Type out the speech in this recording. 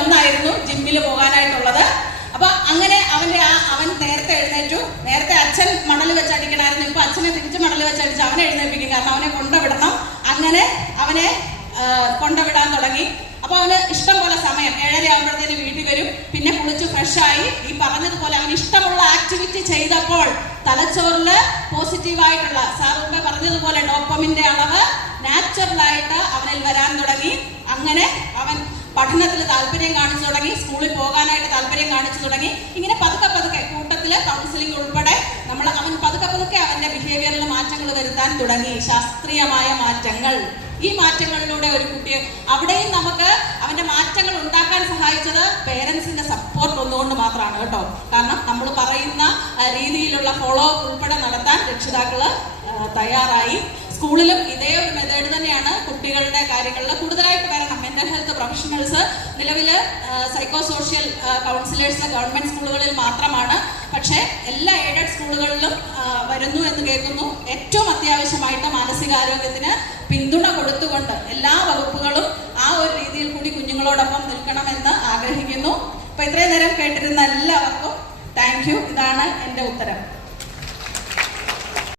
ഒന്നായിരുന്നു ജിമ്മിൽ പോകാനായിട്ടുള്ളത്. അപ്പൊ അങ്ങനെ അവൻ നേരത്തെ എഴുന്നേറ്റു. നേരത്തെ അച്ഛൻ മണൽ വെച്ചടിക്കണമായിരുന്നു, ഇപ്പൊ അച്ഛനെ തിരിച്ച് മണൽ വെച്ചടിച്ച് അവനെ എഴുന്നേൽപ്പിക്കും, കാരണം അവനെ കൊണ്ടുവിടണം. അങ്ങനെ അവനെ കൊണ്ടുവിടാൻ തുടങ്ങി. അപ്പൊ അവന് ഇഷ്ടം പോലെ സമയം 7:30 ആകുമ്പോഴത്തേന് വീട്ടിൽ വരും. പിന്നെ കുളിച്ച് ഫ്രഷായി ഈ പറഞ്ഞതുപോലെ അവന് ഇഷ്ടമുള്ള ആക്ടിവിറ്റി ചെയ്തപ്പോൾ തലച്ചോറില് പോസിറ്റീവായിട്ടുള്ള സാർ മുമ്പേ പറഞ്ഞതുപോലെ ഡോപ്പമിന്റെ അളവ് നാച്ചുറലായിട്ട് അവനിൽ വരാൻ തുടങ്ങി. അങ്ങനെ അവൻ പഠനത്തിൽ താല്പര്യം കാണിച്ചു തുടങ്ങി, സ്കൂളിൽ പോകാനായിട്ട് താല്പര്യം കാണിച്ചു തുടങ്ങി. ഇങ്ങനെ പതുക്കെ കൂട്ടത്തില് കൗൺസിലിംഗ് ഉൾപ്പെടെ അവൻ പതുക്കെ അവന്റെ ബിഹേവിയറിൽ മാറ്റങ്ങൾ വരുത്താൻ തുടങ്ങി, ശാസ്ത്രീയമായ മാറ്റങ്ങൾ. ഈ മാറ്റങ്ങളിലൂടെ ഒരു കുട്ടിയെ അവിടെയും നമുക്ക് അവന്റെ മാറ്റങ്ങൾ ഉണ്ടാക്കാൻ സഹായിച്ചത് പേരൻസിന്റെ സപ്പോർട്ട് ഒന്നുകൊണ്ട് മാത്രമാണ് കേട്ടോ. കാരണം നമ്മൾ പറയുന്ന രീതിയിലുള്ള ഫോളോ അപ്പ് ഉൾപ്പെടെ നടത്താൻ രക്ഷിതാക്കള് തയ്യാറായി. സ്കൂളിലും ഇതേ ഒരു മെത്തേഡ് തന്നെയാണ് കുട്ടികളുടെ കാര്യങ്ങളിൽ കൂടുതലായിട്ട് വരണം. മെന്റൽ ഹെൽത്ത് പ്രൊഫഷണൽസ് നിലവിൽ സൈക്കോ സോഷ്യൽ കൗൺസിലേഴ്സ് ഗവൺമെന്റ് സ്കൂളുകളിൽ മാത്രമാണ്. പക്ഷേ എല്ലാ എയ്ഡഡ് സ്കൂളുകളിലും വരുന്നു എന്ന് കേൾക്കുന്നു. ഏറ്റവും അത്യാവശ്യമായിട്ട് മാനസികാരോഗ്യത്തിന് പിന്തുണ കൊടുത്തുകൊണ്ട് എല്ലാ വകുപ്പുകളും ആ ഒരു രീതിയിൽ കൂടി കുഞ്ഞുങ്ങളോടൊപ്പം നിൽക്കണമെന്ന് ആഗ്രഹിക്കുന്നു. അപ്പൊ ഇത്രയും നേരം കേട്ടിരുന്ന എല്ലാവർക്കും താങ്ക് യു. ഇതാണ് എൻ്റെ ഉത്തരം.